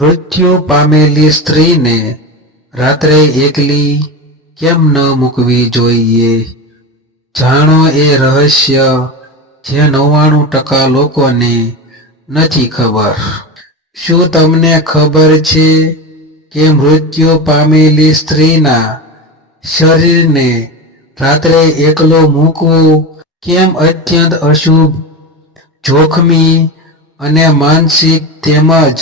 મૃત્યુ પામેલી સ્ત્રીને રાત્રે એકલી કેમ ન મૂકવી જોઈએ? જાણો એ રહસ્ય જે નવ્વાણું ટકા લોકોને નથી ખબર. શું તમને ખબર છે કે મૃત્યુ પામેલી સ્ત્રીના શરીરને રાત્રે એકલો મૂકવું કેમ અત્યંત અશુભ, જોખમી અને માનસિક તેમજ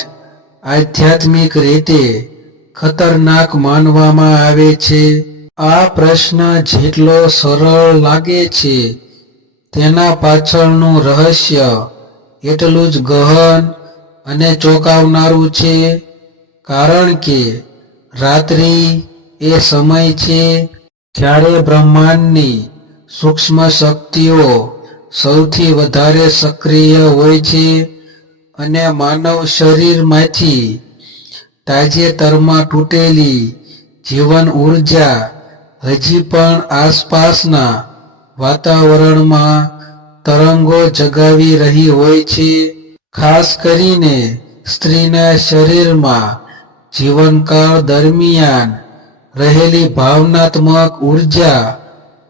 આધ્યાત્મિક રીતે ખતરનાક માનવામાં આવે છે. આ પ્રશ્ન જેટલો સરળ લાગે છે, તેના પાછળનું રહસ્ય એટલું જ ગહન અને ચોંકાવનારું છે. કારણ કે રાત્રિ એ સમય છે જ્યારે બ્રહ્માંડની સૂક્ષ્મ શક્તિઓ સૌથી વધારે સક્રિય હોય છે. અને માનવ શરીરમાંથી તાજેતરમાં તૂટેલી જીવન ઊર્જા હજી પણ આસપાસના વાતાવરણમાં તરંગો જગાવી રહી હોય છે. ખાસ કરીને સ્ત્રીના શરીરમાં જીવનકાળ દરમિયાન રહેલી ભાવનાત્મક ઊર્જા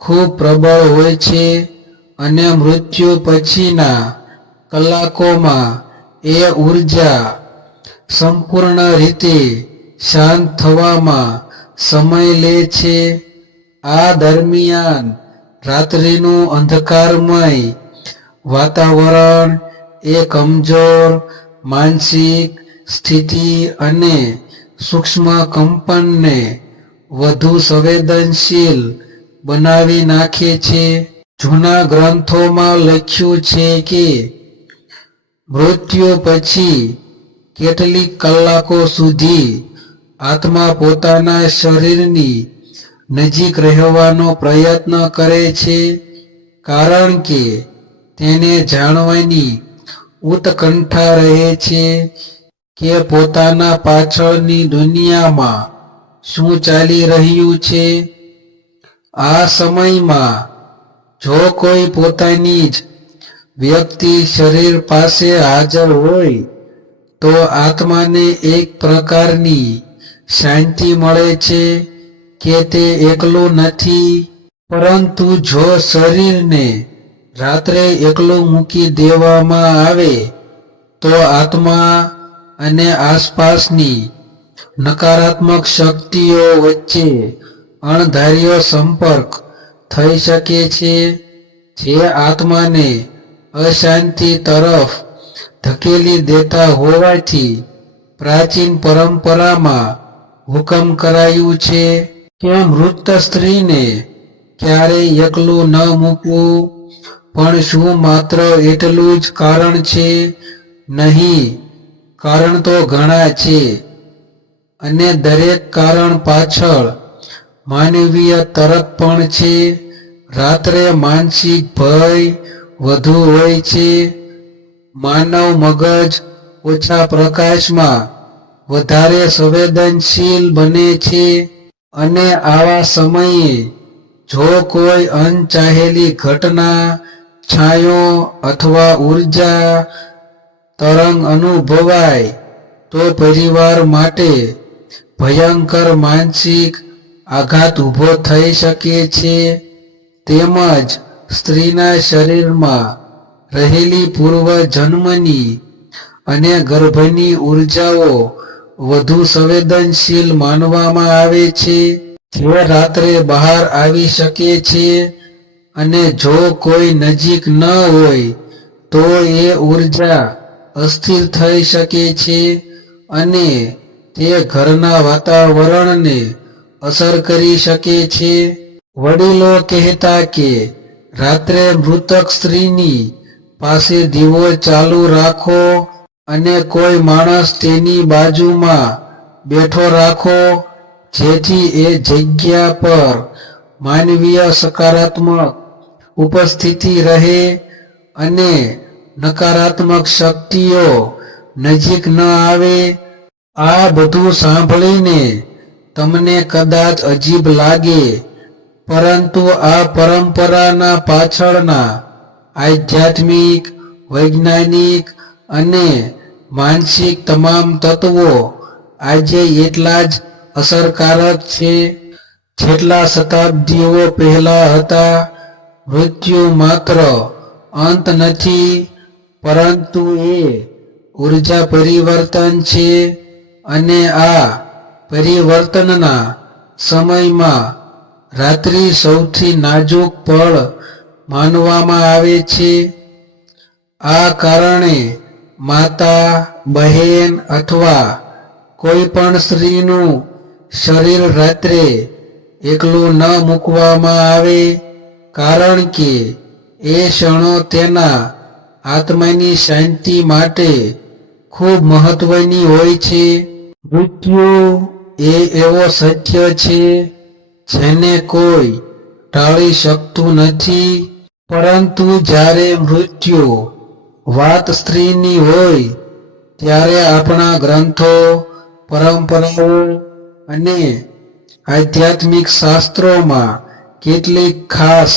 ખૂબ પ્રબળ હોય છે અને મૃત્યુ પછીના કલાકોમાં એ ઊર્જા સંપૂર્ણ રીતે શાંત થવામાં સમય લે છે. આ દરમિયાન રાત્રિનું અંધકારમય વાતાવરણ એ કમજોર, માનસિક સ્થિતિ અને સૂક્ષ્મ કંપનને વધુ સંવેદનશીલ બનાવી નાખે છે. જૂના ગ્રંથોમાં લખ્યું છે કે મૃત્યુ પછી કેટલીક કલાકો સુધી આત્મા પોતાના શરીરની નજીક રહેવાનો પ્રયત્ન કરે છે કારણ કે તેને જાણવાની ઉત્કંઠા રહે છે કે પોતાના પાછળની દુનિયામાં શું ચાલી રહ્યું છે. આ સમયમાં જો કોઈ પોતાની જ વ્યક્તિ શરીર પાસે હાજર હોય તો આત્માને એક પ્રકારની શાંતિ મળે છે કે તે એકલું નથી. પરંતુ જો શરીરને રાત્રે એકલું મૂકી દેવામાં આવે, તો આત્મા અને આસપાસની નકારાત્મક શક્તિઓ વચ્ચે અણધાર્યો સંપર્ક થઈ શકે છે. જે આત્માને અશાંતિ તરફ ધકેલી દેતા હોવાથી પ્રાચીન પરંપરામાં હુકમ કરાયું છે કે મૃત સ્ત્રીને ક્યારેય એકલું ન મૂકવું. પણ શું માત્ર એટલું જ કારણ છે? નહીં, કારણ તો ઘણા છે. અને દરેક કારણ પાછળ માનવીય તરત પણ છે. રાત્રે માનસિક ભય વધુ હોય છે. માનવ મગજ ઓછા પ્રકાશમાં વધારે સંવેદનશીલ બને છે અને આવા સમયે જો કોઈ અનચાહેલી ઘટના, છાંયો અથવા ઊર્જા તરંગ અનુભવાય, તો પરિવાર માટે ભયંકર માનસિક આઘાત ઊભો થઈ શકે છે. તેમજ સ્ત્રીના શરીરમાં રહેલી પૂર્વ જન્મની અને ગર્ભની ઉર્જાઓ વધુ સંવેદનશીલ માનવામાં આવે છે. જે રાત્રે બહાર આવી શકે છે અને જો કોઈ નજીક ન હોય, તો એ ઊર્જા અસ્થિર થઈ શકે છે અને તે ઘરના વાતાવરણને અસર કરી શકે છે. વડીલો કહેતા કે રાત્રે મૃતક સ્ત્રીની પાસે દીવો ચાલુ રાખો અને કોઈ માણસ તેની બાજુમાં બેઠો રાખો, જેથી એ જગ્યા પર માનવીય સકારાત્મક ઉપસ્થિતિ રહે અને નકારાત્મક શક્તિઓ નજીક ન આવે. આ બધું સાંભળીને તમને કદાચ અજીબ લાગે પરંતુ આ પરંપરાના પાછળના આધ્યાત્મિક, વૈજ્ઞાનિક અને માનસિક તમામ તત્વો આજે એટલા જ અસરકારક છે જેટલા શતાબ્દીઓ પહેલા હતા. મૃત્યુ માત્ર અંત નથી, પરંતુ એ ઊર્જા પરિવર્તન છે અને આ પરિવર્તનના સમયમાં રાત્રિ સૌથી નાજુક પળ માનવામાં આવે છે. આ કારણે માતા, બહેન અથવા કોઈ પણ સ્ત્રીનું શરીર રાત્રે એકલું ન મૂકવામાં આવે, કારણ કે એ ક્ષણો તેના આત્માની શાંતિ માટે ખૂબ મહત્વની હોય છે. મૃત્યુ એ એવો સત્ય છે જેને કોઈ ટાળી શકતું નથી. પરંતુ જ્યારે મૃત્યુ વાત સ્ત્રીની હોય, ત્યારે આપણા ગ્રંથો, પરંપરાઓ અને આધ્યાત્મિક શાસ્ત્રોમાં કેટલીક ખાસ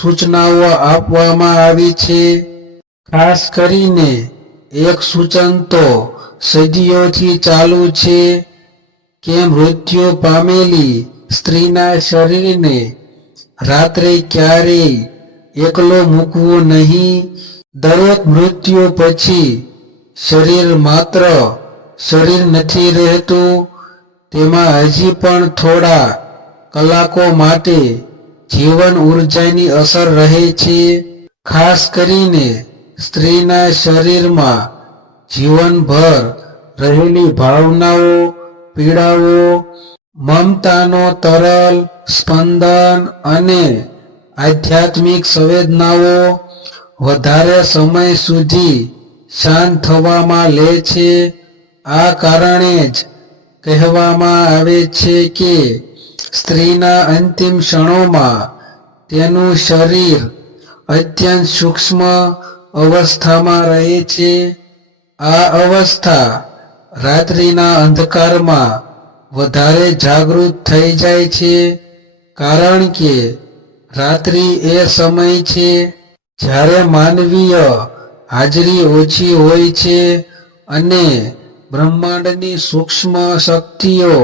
સૂચનાઓ આપવામાં આવી છે. ખાસ કરીને એક સૂચન તો સદીઓથી ચાલુ છે કે મૃત્યુ પામેલી સ્ત્રીના શરીરને રાત્રે ક્યારેય એકલો મૂકવું નહીં. દરેક મૃત્યુ પછી શરીર માત્ર શરીર નથી રહેતું. તેમાં હજી પણ થોડા કલાકો માટે જીવન ઉર્જાની અસર રહે છે. ખાસ કરીને સ્ત્રીના શરીરમાં જીવનભર રહેલી ભાવનાઓ, પીડાઓ મમતાનો તરલ, સ્પંદન અને આધ્યાત્મિક સંવેદનાઓ વધારે સમય સુધી શાંત થવામાં લે છે. આ કારણે જ કહેવામાં આવે છે કે સ્ત્રીના અંતિમ ક્ષણોમાં તેનું શરીર અત્યંત સૂક્ષ્મ અવસ્થામાં રહે છે. આ અવસ્થા રાત્રિના અંધકારમાં વધારે જાગૃત થઈ જાય છે, કારણ કે રાત્રિ એ સમય છે જ્યારે માનવીય હાજરી ઓછી હોય છે અને બ્રહ્માંડની સૂક્ષ્મ શક્તિઓ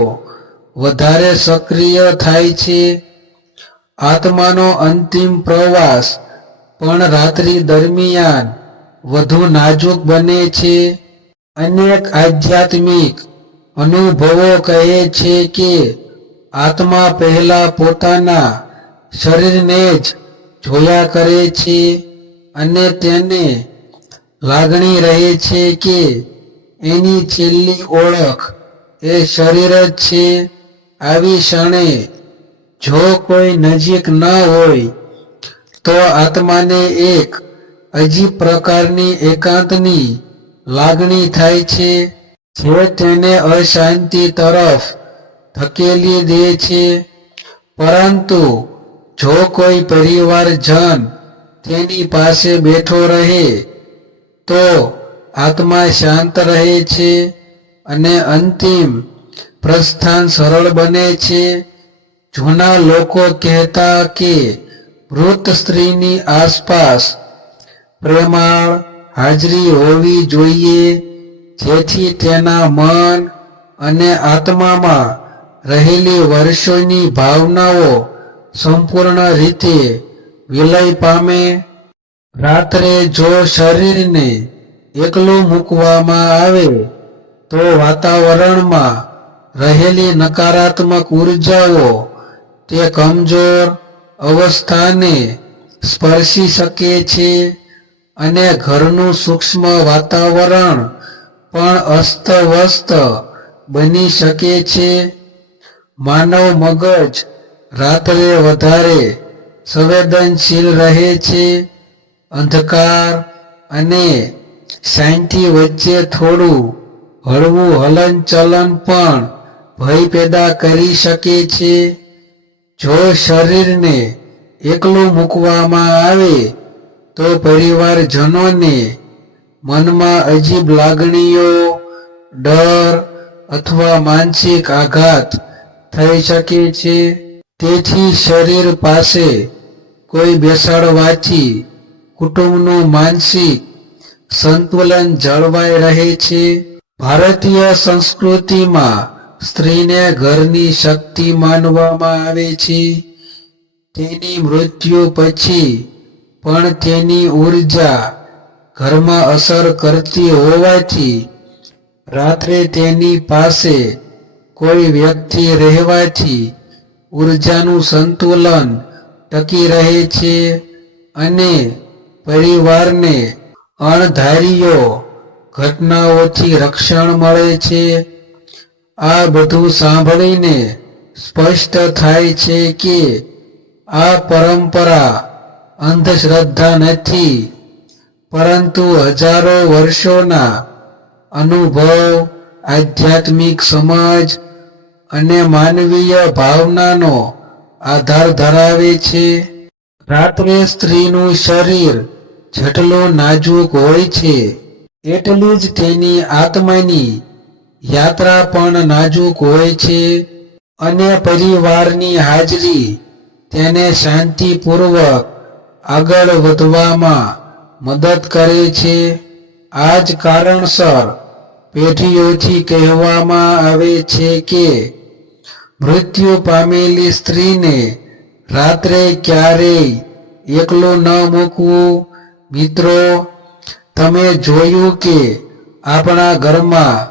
વધારે સક્રિય થાય છે. આત્માનો અંતિમ પ્રવાસ પણ રાત્રિ દરમિયાન વધુ નાજુક બને છે. અનેક આધ્યાત્મિક અનુભવો કહે છે કે આત્મા પહેલા પોતાના શરીરને જ જોયા કરે છે અને તેને લાગણી રહે છે કે એની છેલ્લી ઓળખ એ શરીર જ છે. આવી ક્ષણે જો કોઈ નજીક ન હોય તો આત્માને એક અજીબ પ્રકારની એકાંતની લાગણી થાય છે. જે તેને અશાંતિ તરફ ધકેલી દે છે, પરંતુ જો કોઈ પરિવારજન તેની પાસે બેઠો રહે, તો આત્મા શાંત રહે છે અને અંતિમ પ્રસ્થાન સરળ બને છે. જૂના લોકો કહેતા કે મૃત સ્ત્રીની આસપાસ પ્રેમાળ હાજરી હોવી જોઈએ. જેથી તેના મન અને આત્મામાં રહેલી વર્ષોની ભાવનાઓ સંપૂર્ણ રીતે વિલય પામે. રાત્રે જો શરીરને એકલું મૂકવામાં આવે, તો વાતાવરણમાં રહેલી નકારાત્મક ઉર્જાઓ તે કમજોર અવસ્થાને સ્પર્શી શકે છે અને ઘરનું સૂક્ષ્મ વાતાવરણ પણ અસ્તવ્યસ્ત બની શકે છે. માનવ મગજ રાત્રે વધારે સંવેદનશીલ રહે છે. અંધકાર અને શાંતિ વચ્ચે થોડું હળવું હલનચલન પણ ભય પેદા કરી શકે છે. જો શરીરને એકલું મૂકવામાં આવે, તો પરિવારજનોને મનમાં અજીબ લાગણીઓ, ડર અથવા માનસિક આઘાત થઈ શકે છે. તેથી શરીર પાસે કોઈ બેસાડવાથી કુટુંબનું માનસિક સંતુલન જળવાઈ રહે છે. ભારતીય સંસ્કૃતિમાં સ્ત્રીને ઘરની શક્તિ માનવામાં આવે છે. તેની મૃત્યુ પછી પણ તેની ઊર્જા ઘરમાં અસર કરતી હોવાથી રાત્રે તેની પાસે કોઈ વ્યક્તિ રહેવાથી ઉર્જાનું સંતુલન ટકી રહે છે અને પરિવારને અણધારીઓ ઘટનાઓથી રક્ષણ મળે છે. આ બધું સાંભળીને સ્પષ્ટ થાય છે કે આ પરંપરા અંધશ્રદ્ધા નથી. પરંતુ હજારો વર્ષોના અનુભવ, આધ્યાત્મિક સમજ અને માનવીય ભાવનાનો આધાર ધરાવે છે. રાત્રે સ્ત્રીનું શરીર જેટલું નાજુક હોય છે, એટલી જ તેની આત્માની યાત્રા પણ નાજુક હોય છે અને પરિવારની હાજરી તેને શાંતિપૂર્વક આગળ વધવામાં મદદ કરે છે. આ જ કારણસર પેઢીઓથી કહેવામાં આવે છે કે, મૃત્યુ પામેલી સ્ત્રીને રાત્રે ક્યારેય એકલું ન મૂકવું. મિત્રો, તમે જોયું કે આપણા ઘરમાં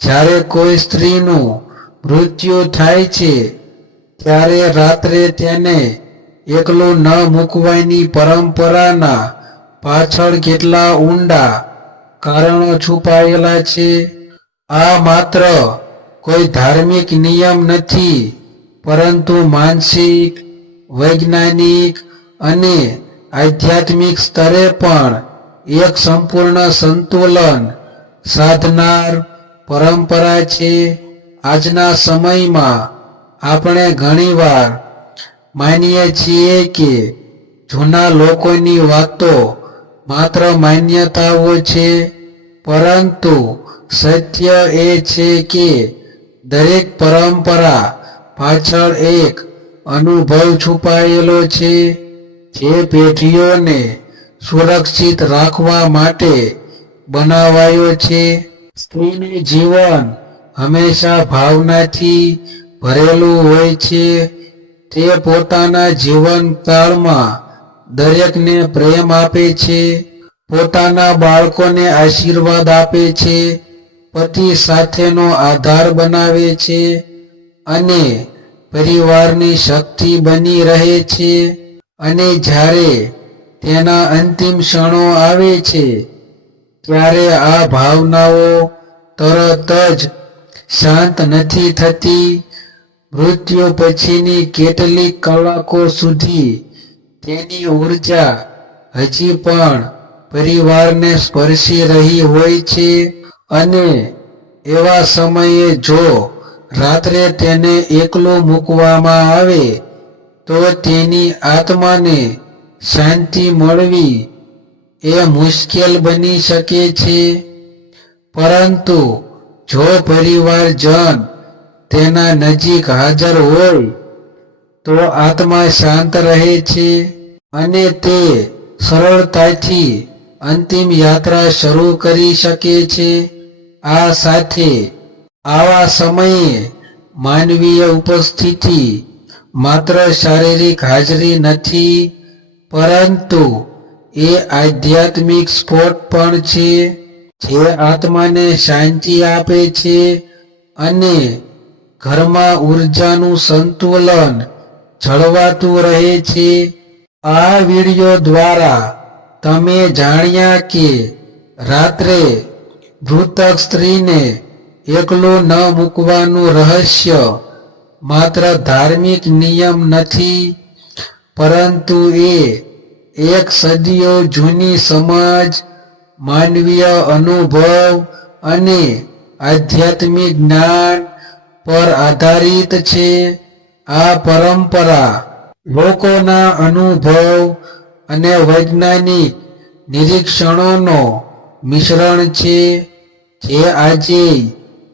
જ્યારે કોઈ સ્ત્રીનું મૃત્યુ થાય છે, ત્યારે રાત્રે તેને એકલું ન મૂકવાની પરંપરાના પાછળ કેટલા ઊંડા કારણો છુપાયેલા છે? આ માત્ર કોઈ ધાર્મિક નિયમ નથી, પરંતુ માનસિક, વૈજ્ઞાનિક અને આધ્યાત્મિક સ્તરે પણ એક સંપૂર્ણ સંતુલન સાધનાર પરંપરા છે. આજના સમયમાં આપણે ઘણીવાર માનીએ છીએ કે જૂના લોકોની વાતો માત્ર માન્યતાઓ છે, પરંતુ સત્ય એ છે કે દરેક પરંપરા પાછળ એક અનુભવ છુપાયેલો છે જે પેઢીઓને સુરક્ષિત રાખવા માટે બનાવાયો છે. સ્ત્રીનું જીવન હંમેશા ભાવનાથી ભરેલું હોય છે. તે પોતાના જીવનકાળમાં દરેકને પ્રેમ આપે છે, પોતાના બાળકોને આશીર્વાદ આપે છે, પતિ સાથેનો આધાર બનાવે છે અને પરિવારની શક્તિ બની રહે છે અને જ્યારે તેના અંતિમ ક્ષણો આવે છે, ત્યારે આ ભાવનાઓ તરત જ શાંત નથી થતી. મૃત્યુ પછીની કેટલીક કલાકો સુધી તેની ઊર્જા હજી પણ પરિવારને સ્પર્શી રહી હોય છે અને એવા સમયે જો રાત્રે તેને એકલું મૂકવામાં આવે, તો તેની આત્માને શાંતિ મળવી એ મુશ્કેલ બની શકે છે. પરંતુ જો પરિવારજન તેના નજીક હાજર હોય તો આત્મા શાંત રહે છે અને તે સરળતાથી અંતિમ યાત્રા શરૂ કરી શકે છે. આ સાથે આવા સમયે માનવીય ઉપસ્થિતિ માત્ર શારીરિક હાજરી નથી, પરંતુ એ આધ્યાત્મિક સ્પોટ પણ છે જે આત્માને શાંતિ આપે છે અને ઘરમાં ઉર્જાનું સંતુલન જળવાતું રહે છે. આ વિડિયો દ્વારા તમે જાણ્યા કે રાત્રે મૃતક સ્ત્રીને એકલું ન મૂકવાનું રહસ્ય માત્ર ધાર્મિક નિયમ નથી, પરંતુ એ એક સદીઓ જૂની સમાજ, માનવીય અનુભવ અને આધ્યાત્મિક જ્ઞાન પર આધારિત છે. આ પરંપરા લોકોના અનુભવ અને વૈજ્ઞાનિક નિરીક્ષણોનો મિશ્રણ છે જે આજે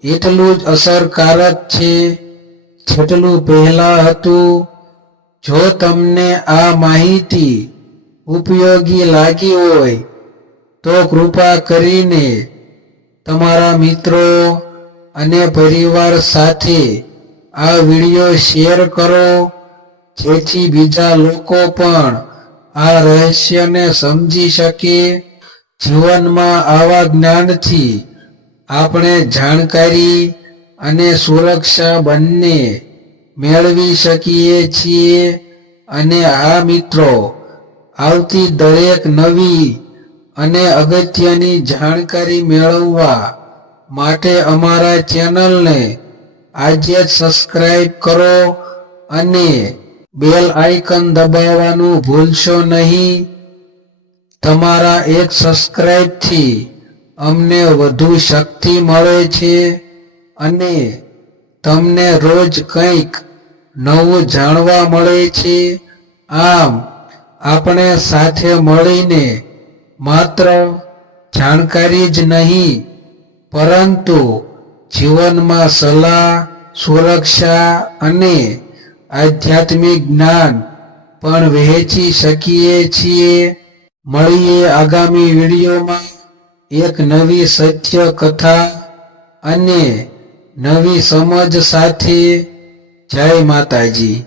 એટલું જ અસરકારક છે જેટલું પહેલા હતું. જો તમને આ માહિતી ઉપયોગી લાગી હોય, તો કૃપા કરીને તમારા મિત્રો અને પરિવાર સાથે આ વિડિયો શેર કરો, જેથી બીજા લોકો પણ આ રહસ્યને સમજી શકે. જીવનમાં આવા જ્ઞાનથી આપણે જાણકારી અને સુરક્ષા બંને મેળવી શકીએ છીએ અને આ મિત્રો આવતી દરેક નવી અને અગત્યની જાણકારી મેળવવા માટે અમારા ચેનલને આજે જ સબસ્ક્રાઇબ કરો અને બેલ આઇકન દબાવવાનું ભૂલશો નહીં. તમારા એક સબસ્ક્રાઇબથી અમને વધુ શક્તિ મળે છે અને તમને રોજ કંઈક નવું જાણવા મળે છે. આમ, આપણે સાથે મળીને માત્ર જાણકારી જ નહીં, પરંતુ જીવનમાં સલાહ, સુરક્ષા અને આધ્યાત્મિક જ્ઞાન પણ વહેંચી શકીએ છીએ. મળીએ આગામી વિડીયોમાં એક નવી સત્ય કથા અને નવી સમજ સાથે. જય માતાજી.